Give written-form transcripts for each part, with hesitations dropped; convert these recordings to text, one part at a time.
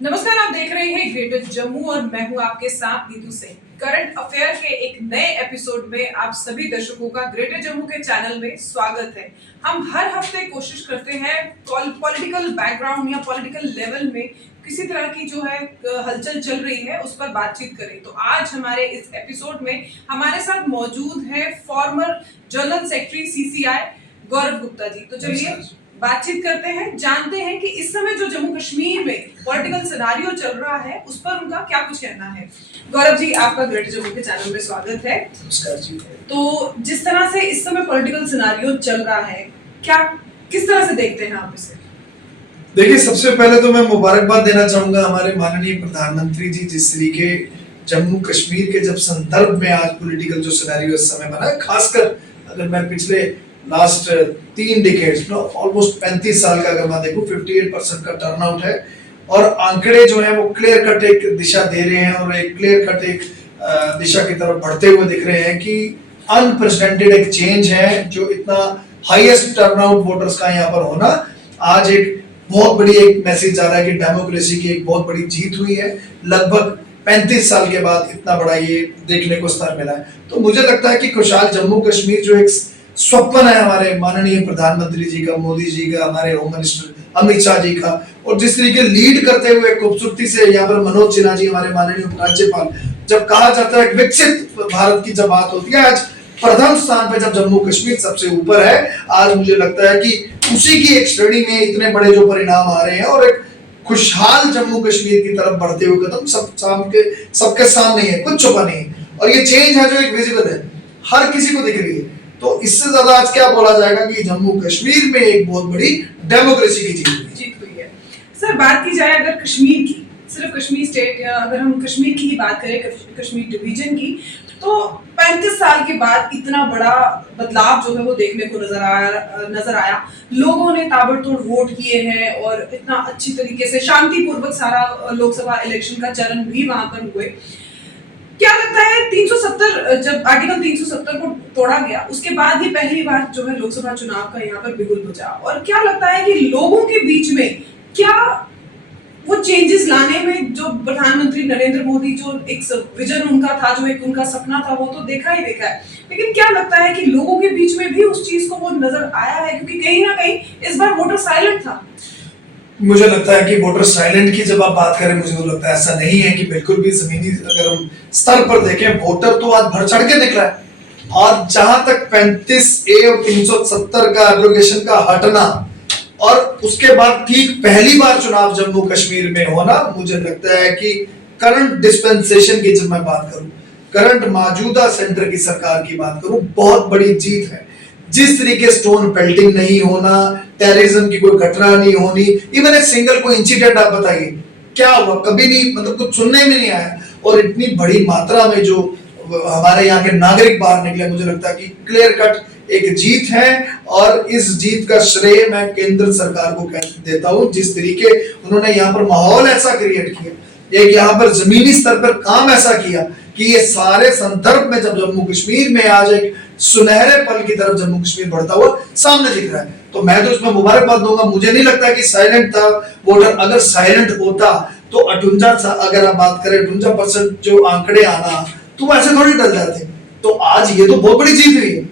नमस्कार, आप देख रहे हैं ग्रेटर जम्मू और मैं हूं आपके साथ नीतू सिंह। करंट अफेयर के एक नए एपिसोड में आप सभी दर्शकों का ग्रेटर जम्मू के चैनल में स्वागत है। हम हर हफ्ते कोशिश करते हैं पॉलिटिकल बैकग्राउंड या पॉलिटिकल लेवल में किसी तरह की जो है हलचल चल रही है उस पर बातचीत करें। तो आज हमारे इस एपिसोड में हमारे साथ मौजूद है फॉर्मर जनरल सेक्रेटरी सीसीआई गौरव गुप्ता जी। तो चलिए बातचीत करते हैं, जानते हैं कि इस समय जो जम्मू कश्मीर में पॉलिटिकल सिनारियो चल रहा है उस पर उनका क्या कुछ कहना है। गौरव जी, आपका ग्रेटर जम्मू के चैनल में स्वागत है। नमस्कार जी। तो जिस तरह से इस समय पॉलिटिकल सिनारियो चल रहा है, क्या किस तरह से देखते हैं आप इसे? देखिए, सबसे पहले तो मैं मुबारकबाद देना चाहूंगा हमारे माननीय प्रधानमंत्री जी, जिस तरीके जम्मू कश्मीर के जब संदर्भ में आज पॉलिटिकल जो सिनेरियो इस समय बना है, खासकर अगर मैं पिछले लास्ट 3 डिकेड्स ऑलमोस्ट 35 साल का अगर मैं देखूं, 58% का टर्नआउट है और आंकड़े जो है वो क्लियर कट एक दिशा दे रहे हैं और एक क्लियर कट एक दिशा की तरफ बढ़ते हुए दिख रहे हैं कि अनप्रेसिडेंटेड एक चेंज है। जो इतना हाईएस्ट टर्नआउट वोटर्स का यहाँ पर होना, आज एक बहुत बड़ी एक मैसेज जा रहा है कि डेमोक्रेसी की एक बहुत बड़ी जीत हुई है। लगभग 35 साल के बाद इतना बड़ा ये देखने को स्तर मिला है। तो मुझे लगता है कि खुशहाल जम्मू कश्मीर जो एक स्वप्न है हमारे माननीय प्रधानमंत्री जी का, मोदी जी का, हमारे होम मिनिस्टर अमित शाह जी का, और जिस तरीके लीड करते हुए खूबसूरती से यहाँ पर मनोज सिन्हा जी हमारे माननीय उपराज्यपाल, जब कहा जाता है विकसित भारत की जब बात होती है, आज प्रथम स्थान पे जब जम्मू कश्मीर सबसे ऊपर है। आज मुझे लगता है कि उसी की एक श्रेणी में इतने बड़े जो परिणाम आ रहे हैं और एक खुशहाल जम्मू कश्मीर की तरफ बढ़ते हुए कदम सबके सामने है, कुछ छुपा नहीं है। और ये चेंज है जो एक विजिबल है, हर किसी को दिख रही है। तो इससे ज्यादा आज क्या बोला जाएगा कि जम्मू कश्मीर में एक बहुत बड़ी डेमोक्रेसी की जीत हुई है। सर, बात की जाए अगर कश्मीर की, सिर्फ कश्मीर स्टेट या अगर हम कश्मीर की ही बात करें, कश्मीर डिवीजन की, तो 35 साल के बाद इतना बड़ा बदलाव जो है वो देखने को नजर आया। लोगों ने ताबड़तोड़ वोट किए हैं और इतना अच्छी तरीके से शांतिपूर्वक सारा लोकसभा इलेक्शन का चरण भी वहां पर हुए। क्या लगता है 370, जब आर्टिकल 370 को तोड़ा गया उसके बाद ही पहली बार जो है लोकसभा चुनाव का यहाँ पर बिगुल बजा, और क्या लगता है कि लोगों के बीच में क्या वो चेंजेस लाने में जो प्रधानमंत्री नरेंद्र मोदी जो एक विजन उनका था, जो एक उनका सपना था, वो तो देखा ही देखा है, लेकिन क्या लगता है कि लोगों के बीच में भी उस चीज को वो नजर आया है? क्योंकि कहीं ना कहीं इस बार वोटर साइलेंट था। मुझे लगता है कि वोटर साइलेंट की जब आप बात करें, मुझे तो लगता है ऐसा नहीं है कि बिल्कुल भी जमीनी अगर हम स्तर पर देखें, वोटर तो आज बढ़ चढ़ के दिख रहा है। और जहां तक 35A और 370 का एब्रोगेशन का हटना और उसके बाद ठीक पहली बार चुनाव जम्मू कश्मीर में होना, मुझे लगता है कि करंट डिस्पेंसेशन की जब मैं बात करूं, करंट मौजूदा सेंटर की सरकार की बात करूं, बहुत बड़ी जीत है। जिस तरीके स्टोन पेल्टिंग नहीं होना, टेररिज्म की कोई घटना नहीं होनी, इवन एक सिंगल कोई इंसिडेंट आप बताइए क्या हुआ, कभी नहीं, मतलब कुछ सुनने में नहीं आया। और इतनी बड़ी मात्रा में जो हमारे यहाँ के नागरिक बाहर निकले, मुझे लगता है कि क्लियर कट एक जीत है। और इस जीत का श्रेय मैं केंद्र सरकार को देता हूँ, जिस तरीके उन्होंने यहाँ पर माहौल ऐसा क्रिएट किया, एक यहाँ पर जमीनी स्तर पर काम ऐसा किया कि ये सारे संदर्भ में जब जम्मू कश्मीर में आज एक सुनहरे पल की तरफ जम्मू कश्मीर बढ़ता हुआ सामने दिख रहा है। तो मैं तो इसमें मुबारकबाद दूंगा। मुझे नहीं लगता कि साइलेंट था वोटर। अगर साइलेंट होता तो 58, अगर आप बात करें 58% जो आंकड़े आना, तो ऐसे थोड़ी डर जाते। तो आज ये तो बहुत बड़ी जीत हुई है,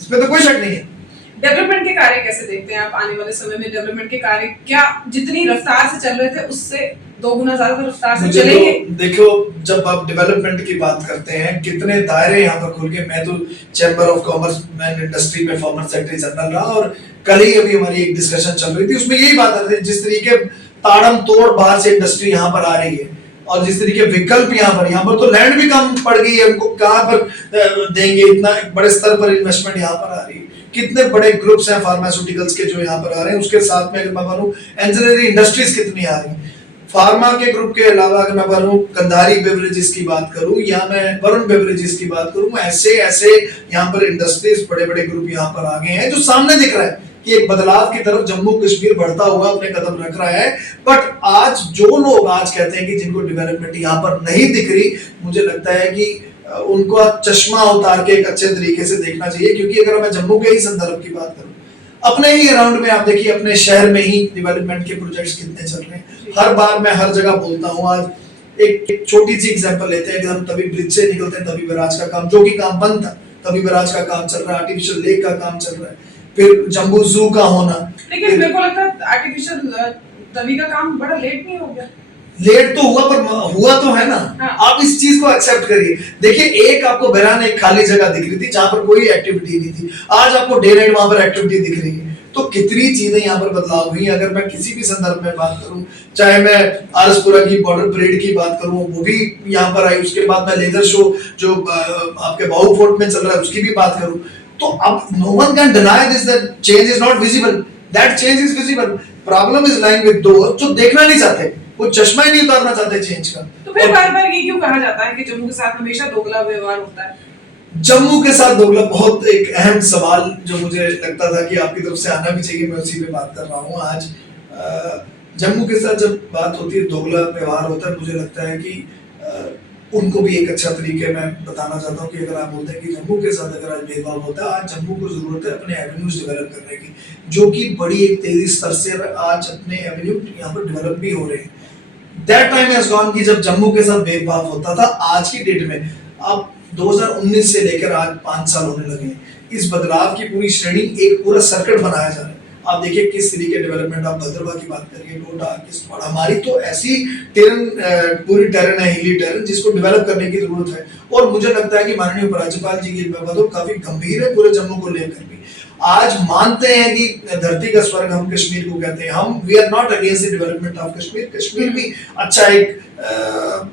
इसमें तो कोई शक नहीं है। डेवलपमेंट के कार्य कैसे देखते हैं आप? आने वाले समय में डेवलपमेंट के कार्य क्या जितनी रफ्तार से चल रहे थे उससे 2 गुना ज्यादा रफ्तार से चलेंगे? देखो, जब आप डेवलपमेंट की बात करते हैं, कितने दायरे यहाँ पर खुल के, मैं तो chamber of commerce and industry में फॉर्मर सेक्रेटरी जनरल रहा और कल ही अभी हमारी एक डिस्कशन चल रही थी, उसमें यही बात आ रही थी। जिस तरीके ताड़म तोड़ बाहर से इंडस्ट्री यहाँ पर आ रही है और जिस तरीके विकल्प यहाँ पर तो लैंड भी कम पड़ गई है, उनको कहाँ पर देंगे, इतना बड़े स्तर पर इन्वेस्टमेंट यहाँ पर आ रही है। कितने बड़े ग्रुप्स हैं फार्मास्यूटिकल्स के जो यहाँ पर आ रहे हैं, उसके साथ में अगर मैं बोलूं इंजीनियरिंग इंडस्ट्रीज कितनी आ रही हैं। फार्मा के ग्रुप के अलावा अगर मैं बोलूं कंधारी बेवरेजेस की बात करूं या मैं वरुण बेवरेजेस की बात करूं, ऐसे ऐसे यहाँ पर इंडस्ट्रीज बड़े बड़े ग्रुप यहाँ पर आ गए हैं, जो सामने दिख रहा है कि एक बदलाव की तरफ जम्मू कश्मीर बढ़ता हुआ अपने कदम रख रहा है। बट आज जो लोग आज कहते हैं कि जिनको डेवलपमेंट यहाँ पर नहीं दिख रही, मुझे लगता है कि उनको चश्मा उतार के एक अच्छे तरीके से देखना चाहिए। क्योंकि अगर मैं जम्मू के ही संदर्भ की बात करूं, अपने ही अराउंड में आप देखिए, अपने शहर में ही डेवलपमेंट के प्रोजेक्ट्स कितने चल रहे हैं। हर बार मैं हर जगह बोलता हूँ। आज एक छोटी सी एग्जांपल लेते हैं कि हम तभी ब्रिज से निकलते हैं, तभी बराज का काम, जो कि काम बंद था, तभी बराज का काम चल रहा है, आर्टिफिशियल लेक का काम चल रहा है, फिर जम्बू जू का होना। लेकिन मेरे को लगता है आर्टिफिशियल तभी का काम बड़ा लेट नहीं हो गया? लेट तो हुआ, पर हुआ तो है ना। हाँ। आप इस चीज को एक्सेप्ट करिए। देखिए, एक आपको बहरान एक खाली जगह दिख रही थी जहां पर कोई एक्टिविटी नहीं थी, आज आपको डे नाइट वहां पर एक्टिविटी दिख रही है। तो कितनी चीजें यहाँ पर बदलाव हुई। अगर मैं किसी भी संदर्भ में बात करूं, चाहे मैं आरएसपुरा की बॉर्डर परेड की बात करूं, वो भी यहाँ पर आई, उसके बाद मैं लेजर शो जो आपके बाहु फोर्ट में चल रहा है उसकी भी बात करूं, तो अब no one can deny this that change is not visible, that change is visible. Problem is lying with दोस्त जो देखना नहीं चाहते, वो चश्मा ही नहीं उतारना चाहते चेंज का। तो फिर बार बार ये क्यों कहा जाता है कि जम्मू के साथ हमेशा दोगला व्यवहार होता है? जम्मू के साथ दोगला, बहुत एक अहम सवाल जो मुझे लगता था कि आपकी तरफ से आना भी चाहिए, मैं उसी पे बात कर रहा हूँ आज। जम्मू के साथ जब बात होती है, दोगला व्यवहार होता है, मुझे लगता है कि उनको भी एक अच्छा तरीके मैं बताना चाहता हूँ कि अगर आप बोलते हैं कि जम्मू के साथ अगर आज भेदभाव होता है, आज जम्मू को जरूरत है अपने एवेन्यूज डेवलप करने की, जो कि बड़ी एक तेजी स्तर से आज अपने एवेन्यू यहाँ पर डेवलप भी हो रहे हैं। दैट टाइम हैज गॉन कि जब जम्मू के साथ भेदभाव होता था। आज की डेट में अब 2019 से लेकर आज 5 साल होने लगे हैं, इस बदलाव की पूरी श्रेणी, एक पूरा सर्किट बनाया जा रहा है। आप देखिए किस तरीके डेवलपमेंट, आप भद्रवा की बात करिए, कोटा, किश्तवाड़, हमारी तो ऐसी टेरन, पूरी टेरन है, हिली टेरन, जिसको डेवलप करने की जरूरत है। और मुझे लगता है कि माननीय उपराज्यपाल जी की बात काफी गंभीर है पूरे जम्मू को लेकर भी। आज मानते हैं कि धरती का स्वर्ग हम कश्मीर को कहते हैं, हम we are not against the development of Kashmir. Kashmir भी अच्छा एक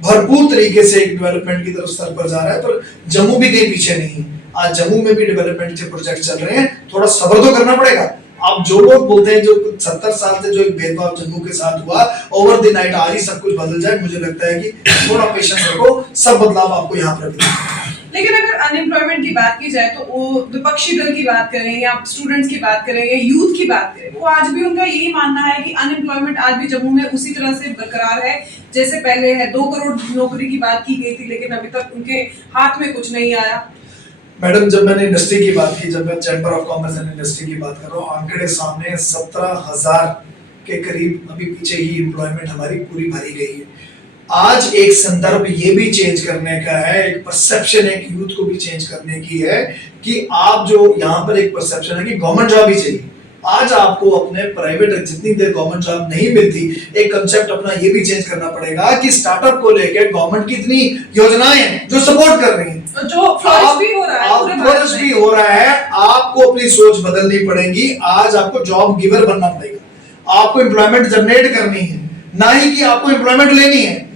भरपूर तरीके से एक डेवलपमेंट की तरफ स्तर पर जा रहा है, पर जम्मू भी कहीं पीछे नहीं है। आज जम्मू में भी डेवलपमेंट के प्रोजेक्ट चल रहे हैं, थोड़ा सब्र तो करना पड़ेगा। अब जो लोग बोलते हैं जो 70 साल से जो एक भेदभाव जम्मू के साथ हुआ, ओवर द नाइट आज ही सब कुछ बदल जाए, मुझे लगता है कि थोड़ा पेशेंस रखो, सब बदलाव आपको यहाँ पर मिलेगा। लेकिन अगर अनएम्प्लॉयमेंट की बात की जाए तो वो विपक्षी दल की बात करें या स्टूडेंट्स की बात करें या यूथ की बात करें, वो आज भी उनका यही मानना है कि अनएम्प्लॉयमेंट आज भी जम्मू में उसी तरह से बरकरार है जैसे पहले है। 2 करोड़ नौकरी की बात की गई थी, लेकिन अभी तक उनके हाथ में कुछ नहीं आया। मैडम, जब मैंने इंडस्ट्री की बात की, जब मैं chamber of commerce and industry की बात कर रहा हूँ, आंकड़े सामने 17,000 के करीब अभी पीछे ही एम्प्लॉयमेंट हमारी पूरी भरी गई है। आज एक संदर्भ ये भी चेंज करने का है, एक परसेप्शन एक यूथ को भी चेंज करने की है कि आप जो यहाँ पर एक परसेप्शन है कि गवर्नमेंट जॉब ही चाहिए। आज आपको अपने प्राइवेट, जितनी देर गवर्नमेंट जॉब नहीं मिलती, एक कंसेप्ट अपना ये भी चेंज करना पड़ेगा कि स्टार्टअप को लेकर गवर्नमेंट की इतनी योजनाएं हैं जो सपोर्ट कर रही हैं, जो फ्लरिश भी हो रहा है, पूरे भारत में भी हो रहा है। आपको अपनी सोच बदलनी पड़ेगी। आज आपको जॉब गिवर बनना पड़ेगा, आपको एम्प्लॉयमेंट जनरेट करनी है, ना ही कि आपको एम्प्लॉयमेंट लेनी है।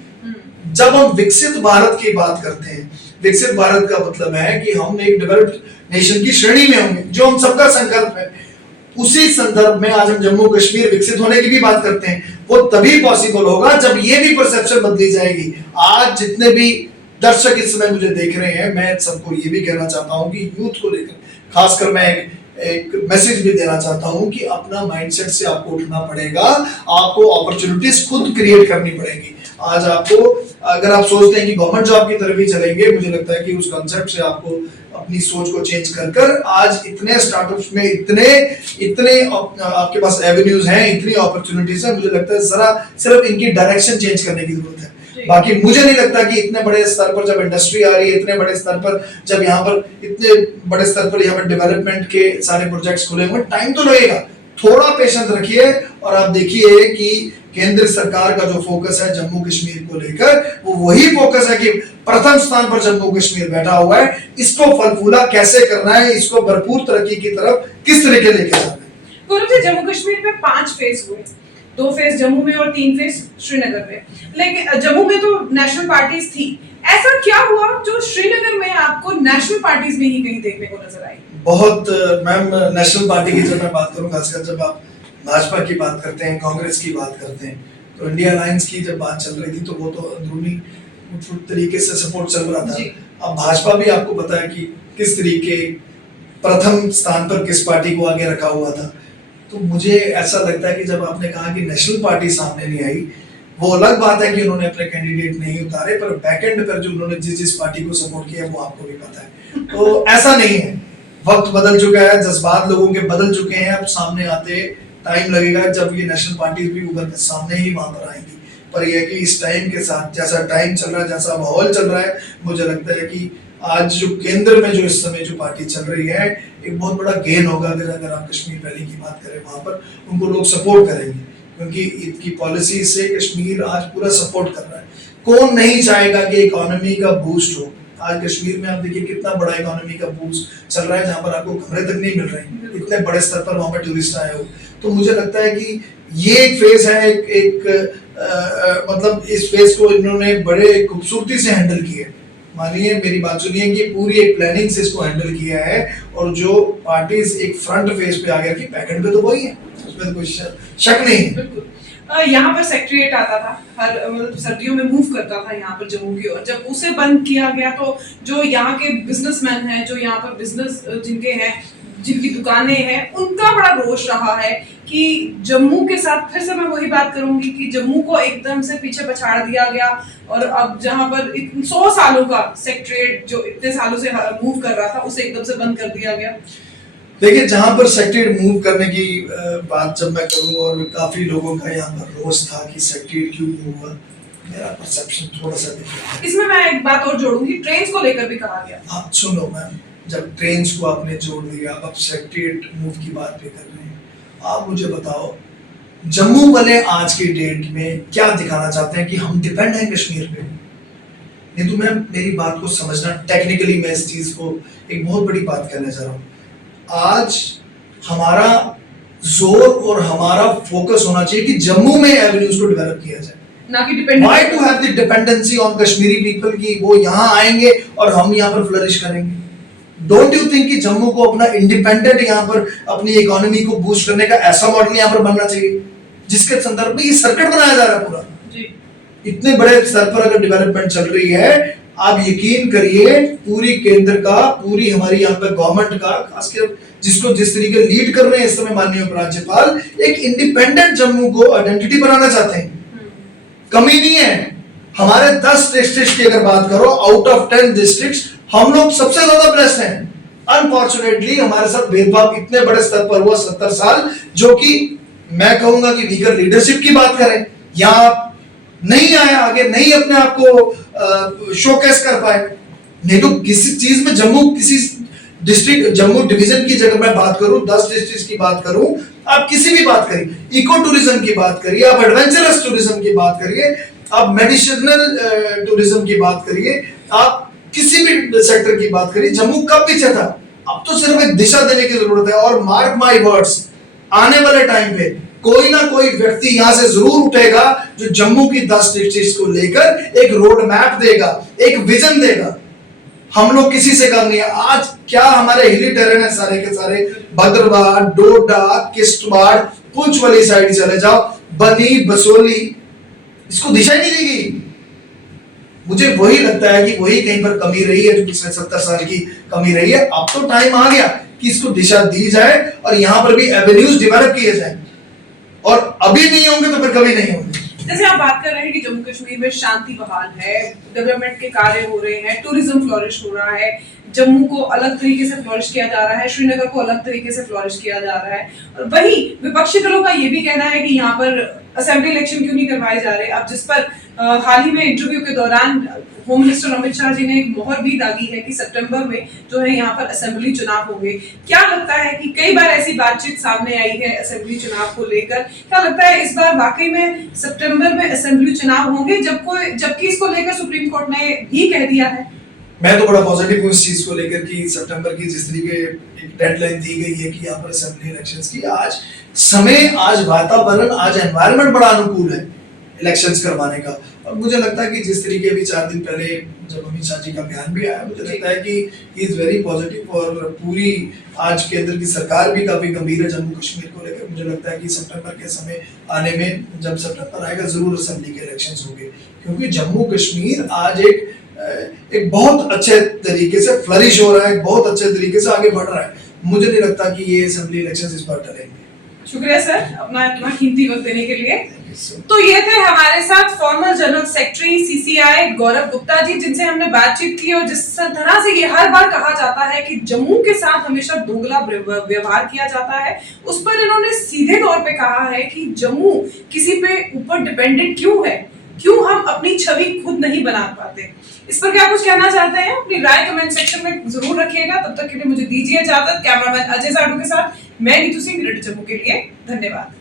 जब हम विकसित भारत की बात करते हैं, विकसित भारत का मतलब है कि हम एक डेवलप्ड नेशन की श्रेणी में होंगे, जो हम सबका संकल्प है। उसी संदर्भ में आज हम जम्मू कश्मीर विकसित होने की भी बात करते हैं। वो तभी पॉसिबल होगा जब ये भी परसेप्शन बदली जाएगी। आज जितने भी दर्शक इस समय मुझे देख रहे हैं, मैं सबको ये भी कहना चाहता हूं कि यूथ को लेकर खासकर मैं एक मैसेज भी देना चाहता हूं कि अपना माइंडसेट से आपको उठना पड़ेगा, आपको अपॉर्चुनिटीज खुद क्रिएट करनी पड़ेगी। आज आपको, अगर आप सोचते हैं कि गवर्नमेंट जॉब की तरफ ही चलेंगे, मुझे लगता है कि उस कॉन्सेप्ट से आपको अपनी सोच को चेंज कर आज इतने स्टार्टअप्स में इतने आपके पास एवेन्यूज हैं, इतनी अपॉर्चुनिटीज है, मुझे लगता है जरा सिर्फ इनकी डायरेक्शन चेंज करने की जरूरत है। बाकी मुझे नहीं लगता कि इतने बड़े स्तर पर जब इंडस्ट्री आ रही है, इतने बड़े स्तर पर जब यहाँ पर इतने बड़े स्तर पर यहाँ पर डेवलपमेंट के सारे प्रोजेक्ट्स खुले हुए, टाइम तो लगेगा, थोड़ा पेशेंस रखिए। और आप देखिए कि केंद्र सरकार का जो फोकस है जम्मू कश्मीर को लेकर, वो वही फोकस है कि प्रथम स्थान पर जम्मू कश्मीर बैठा हुआ है, इसको फल फूला कैसे करना है, इसको भरपूर तरक्की की तरफ किस तरीके लेके जाना है। गौरव जी, जम्मू कश्मीर में 5 फेज हुए, 2 फेज जम्मू में और 3 फेज श्रीनगर में। लेकिन जम्मू में तो नेशनल पार्टीज थी, ऐसा क्या हुआ जो श्रीनगर में आपको नेशनल पार्टीज नहीं कहीं देखने को नजर आई? बहुत मैम, नेशनल पार्टी की जब मैं बात करूं, खासकर जब आप भाजपा की बात करते हैं, कांग्रेस की बात करते हैं, तो इंडिया अलायंस की जब बात चल रही थी तो वो तो अंदरूनी तरीके से सपोर्ट चल रहा था। अब भाजपा भी आपको पता है कि किस तरीके प्रथम स्थान पर किस पार्टी को आगे रखा हुआ था। तो मुझे ऐसा लगता है कि जब आपने कहा कि नेशनल पार्टी सामने नहीं आई, वो अलग बात है कि उन्होंने अपने कैंडिडेट नहीं उतारे, पर बैकएंड पर जो उन्होंने जिस पार्टी को सपोर्ट किया वो आपको भी पता है। तो ऐसा नहीं है, वक्त बदल चुका है, जज्बात लोगों के बदल चुके हैं, अब सामने आते टाइम लगेगा जब ये नेशनल पार्टीज भी उभर के सामने ही वहां पर आएंगी। पर यह है कि इस टाइम के साथ जैसा टाइम चल रहा है, जैसा माहौल चल रहा है, मुझे लगता है कि आज जो केंद्र में जो इस समय जो पार्टी चल रही है, एक बहुत बड़ा गेन होगा अगर आप कश्मीर वैली की बात करें, वहां पर उनको लोग सपोर्ट करेंगे, क्योंकि इनकी पॉलिसी से कश्मीर आज पूरा सपोर्ट कर रहा है। कौन नहीं चाहेगा कि इकोनॉमी का बूस्ट हो। आज कश्मीर में आप देखिए कितना बड़ा इकोनॉमी का बूस्ट चल रहा है, जहां पर आपको कमरे तक नहीं मिल रहे, इतने बड़े स्तर पर वहां पर टूरिस्ट आए हो। तो मुझे लगता है कि ये एक फेज है, मतलब इस फेज को इन्होंने बड़े खूबसूरती से हैंडल किया है। मानिए मेरी बात सुनिए कि पूरी एक प्लानिंग से इसको हैंडल किया है, और जो पार्टीज एक फ्रंट फेज पे आ गया कि बैकएंड पे तो वही है, उसमें तो कोई शक नहीं है। बिल्कुल। यहाँ पर सेक्रेटरीट आता था, हर मतलब सर्दियों में मूव करता था यहाँ पर जम्मू की ओर। जब उसे बंद किया गया तो जो यहाँ के बिजनेसमैन हैं, जो यहाँ पर बिजनेस जिनके हैं, जिनकी दुकानें हैं, उनका बड़ा रोष रहा है कि जम्मू के साथ फिर से मैं वही बात करूंगी कि जम्मू को एकदम से पीछे पछाड़ दिया गया। और अब जहां पर 100 सालों का सेक्रेटरीट जो इतने सालों से मूव कर रहा था, उसे एकदम से बंद कर दिया गया। देखिए, जहां पर सेक्रेटरीट मूव करने की बात जब मैं करूं, और काफी लोगों का यहाँ पर रोष था कि सेक्रेटरीट क्यों मूव हुआ, मेरा परसेप्शन थोड़ा सा डिफरेंट है। इसमें मैं एक बात और जोड़ूंगी, ट्रेन्स को लेकर भी कहा गया। हाँ सुनो मैम, जब ट्रेन्स को आपने जोड़ दिया, अब सेक्रेटरीट मूव की बात भी कर रहे हैं, आप मुझे बताओ जम्मू वाले आज की डेट में क्या दिखाना चाहते हैं कि हम डिपेंड हैं कश्मीर पे? नहीं तो मैम मेरी बात को समझना, टेक्निकली मैं इस चीज को एक बहुत बड़ी बात कहना चाह रहा हूँ। आज हमारा जोर और हमारा फोकस होना चाहिए कि जम्मू में एवेन्यूज को डेवलप किया जाए, ना कि dependency. Why to have the dependency on Kashmiri people कि वो यहाँ आएंगे और हम यहाँ पर फ्लरिश करेंगे? डोंट यू थिंक कि जम्मू को अपना इंडिपेंडेंट यहाँ पर अपनी इकोनॉमी को बूस्ट करने का ऐसा मॉडल यहाँ पर बनना चाहिए, जिसके संदर्भ में ये सर्किट बनाया जा रहा है पूरा जी। इतने बड़े स्तर पर अगर डेवलपमेंट चल रही है, आप यकीन करिए पूरी केंद्र का, पूरी हमारी यहाँ पे गवर्नमेंट का, खासकर जिसको जिस तरीके लीड कर रहे हैं इस समय माननीय उपराज्यपाल, एक इंडिपेंडेंट जम्मू को आइडेंटिटी बनाना चाहते हैं। कमी नहीं है। हमारे 10 डिस्ट्रिक्ट की अगर बात करो, आउट ऑफ 10 डिस्ट्रिक्ट हम लोग सबसे ज्यादा ब्लेस्ड हैं। अनफॉर्चुनेटली हमारे साथ भेदभाव इतने बड़े स्तर पर हुआ 70 साल, जो कि मैं कहूंगा कि वीकर लीडरशिप की बात करें, या नहीं आए आगे, नहीं अपने आप को शोकेस कर पाए। नहीं तो किसी चीज में जम्मू, किसी डिस्ट्रिक्ट जम्मू डिवीजन की जगह मैं बात करूं, 10 डिस्ट्रिक्ट की बात करूं, आप किसी भी बात करिए, इको टूरिज्म की बात करिए, आप एडवेंचरस टूरिज्म की बात करिए, आप मेडिसिनल टूरिज्म की बात करिए, आप किसी भी सेक्टर की बात करिए, जम्मू कब पीछे था? अब तो सिर्फ एक दिशा देने की जरूरत है। और मार्क माय वर्ड्स, आने वाले टाइम पे कोई ना कोई व्यक्ति यहां से जरूर उठेगा जो जम्मू की 10 डिस्ट्रिक्ट को लेकर एक रोड मैप देगा, एक विजन देगा। हम लोग किसी से कम नहीं है। आज क्या हमारे हिली टेरेन है सारे के सारे, भद्रवाह, डोडा, किश्तवाड़, पुंछ वाली साइड चले जाओ, बनी, बसोली, इसको दिशा ही नहीं दी गई। मुझे वही लगता है कि वही कहीं पर कमी रही है, जो पिछले 70 साल की कमी रही है। अब तो टाइम आ गया कि इसको दिशा दी जाए और यहाँ पर भी एवेन्यूज डेवलप किए जाए, और अभी नहीं होंगे तो फिर कभी नहीं होंगे। जैसे आप बात कर रहे हैं कि जम्मू कश्मीर में शांति बहाल है, डेवलपमेंट के कार्य हो रहे हैं, टूरिज्म फ्लोरिश हो रहा है, जम्मू को अलग तरीके से फ्लोरिश किया जा रहा है, श्रीनगर को अलग तरीके से फ्लोरिश किया जा रहा है। और वही विपक्षी दलों का ये भी कहना है कि यहाँ पर असेंबली इलेक्शन क्यों नहीं करवाए जा रहे। अब जिस पर हाल ही में इंटरव्यू के दौरान होम मिनिस्टर अमित शाह जी ने एक मोहर भी दागी है कि सितंबर में जो है यहाँ पर असेंबली चुनाव होंगे। क्या लगता है कि कई बार ऐसी बातचीत सामने आई है असेंबली चुनाव को लेकर, क्या लगता है इस बार वाकई में सितंबर में असेंबली चुनाव होंगे, जबकि इसको लेकर सुप्रीम कोर्ट ने भी कह दिया है? मैं तो बड़ा पॉजिटिव हूँ इस चीज को लेकर कि सितंबर की जिस तरीके एक डेडलाइन दी गई है कि यहाँ पर असेंबली इलेक्शंस की, आज समय, आज वातावरण, आज एनवायरनमेंट बड़ा अनुकूल है इलेक्शंस करवाने का। और मुझे लगता है कि जिस तरीके अभी 4 दिन पहले जब अमित शाह जी का बयान भी आया, मुझे लगता है कि ही इज वेरी पॉजिटिव, और पूरी आज केंद्र की सरकार भी काफी गंभीर है जम्मू कश्मीर को लेकर। मुझे लगता है कि सितंबर के समय आने में, जब सितंबर आएगा, जरूर असेंबली के इलेक्शंस होंगे, क्योंकि जम्मू कश्मीर आज एक बहुत अच्छे तरीके से फ्लरिश हो रहा है, बहुत अच्छे तरीके से आगे बढ़ रहा है। मुझे नहीं लगता कि ये असेंबली इलेक्शंस इस बार टलेंगे। शुक्रिया सर अपना इतना कीमती वक्त देने के लिए। तो ये थे हमारे साथ फॉर्मर जनरल सेक्रेटरी सीसीआई गौरव गुप्ता जी, जिनसे हमने बातचीत की। और जिस तरह से ये हर बार कहा जाता है कि जम्मू के साथ हमेशा दोगला व्यवहार किया जाता है, उस पर इन्होंने सीधे तौर पे कहा है कि जम्मू किसी पे ऊपर डिपेंडेंट क्यों है। क्यों हम अपनी छवि खुद नहीं बना पाते? इस पर क्या कुछ कहना चाहते हैं? अपनी राय कमेंट सेक्शन में जरूर रखिएगा। तब तक के लिए मुझे दीजिए इजाजत। कैमरामैन अजय साडू के साथ मैं नीतू सिंह, रेड जम्मू के लिए धन्यवाद।